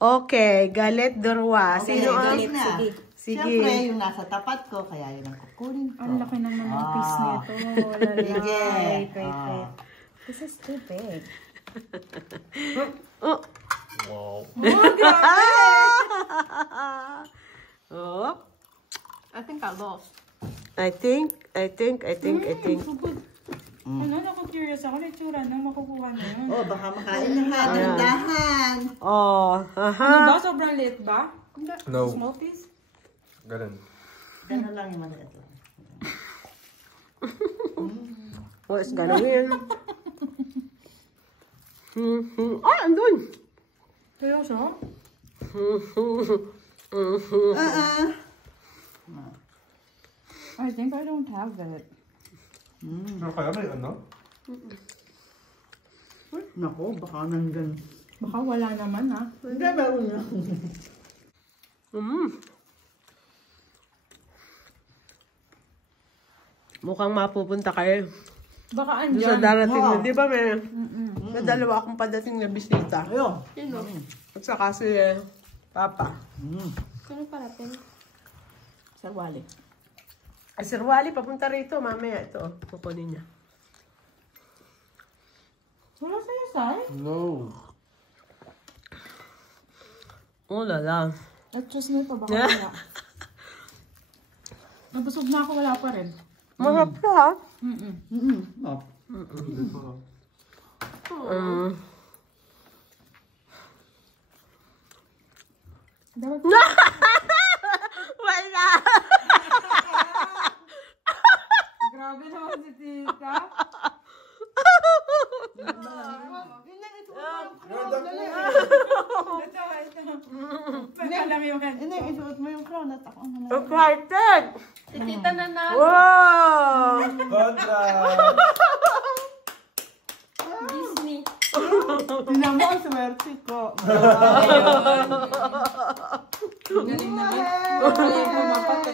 Okay, galit durwa. Okay, Sino ang... galit na. Sige. Siyempre, yung nasa tapat ko, kaya yun ang kukunin ko. Ang laki naman ng piece nito. Sige. Wait. This is too big. Oh. Wow. Oh. I think I lost. I think. So good. Ano, naku-curious ako. Naitsura na makukuha na yun. Oh, baka makain na ha. Dahan. Oh. Ano ba? Sobrang liit ba? No. Small piece? Ganun. Gano'n lang yung maliit. What's gonna win? Ah, andun. Seryoso? I think I don't have it. Pero kaya may ano? Naku, baka nandun. Baka wala naman ha. Hindi, meron na. Mukhang mapupunta kayo. Baka Doon sa andyan. darating Oo. na. Di ba may dalawa akong padating na bisita. Ayun. At saka si Papa. Ano parating? Sarwali. Ay, Sir Wally, papunta rito. Mamaya ito. Kukunin niya. Wala sa'yo, Sai? No. Oh, lala. At just nito, baka wala. Nabusog na ako, wala pa rin. Mahap ka, ha? Oh. Hindi pa. Dapat Wala! grabe naman si Tita. Ito lang yung head. Hindi, isuot mo yung crown at ako ang nalang. Excited! Si Tita na na. Wow! Kontra! Disney. Tingnan mo ang swerte ko. Galing naman. Galing mo mapatay.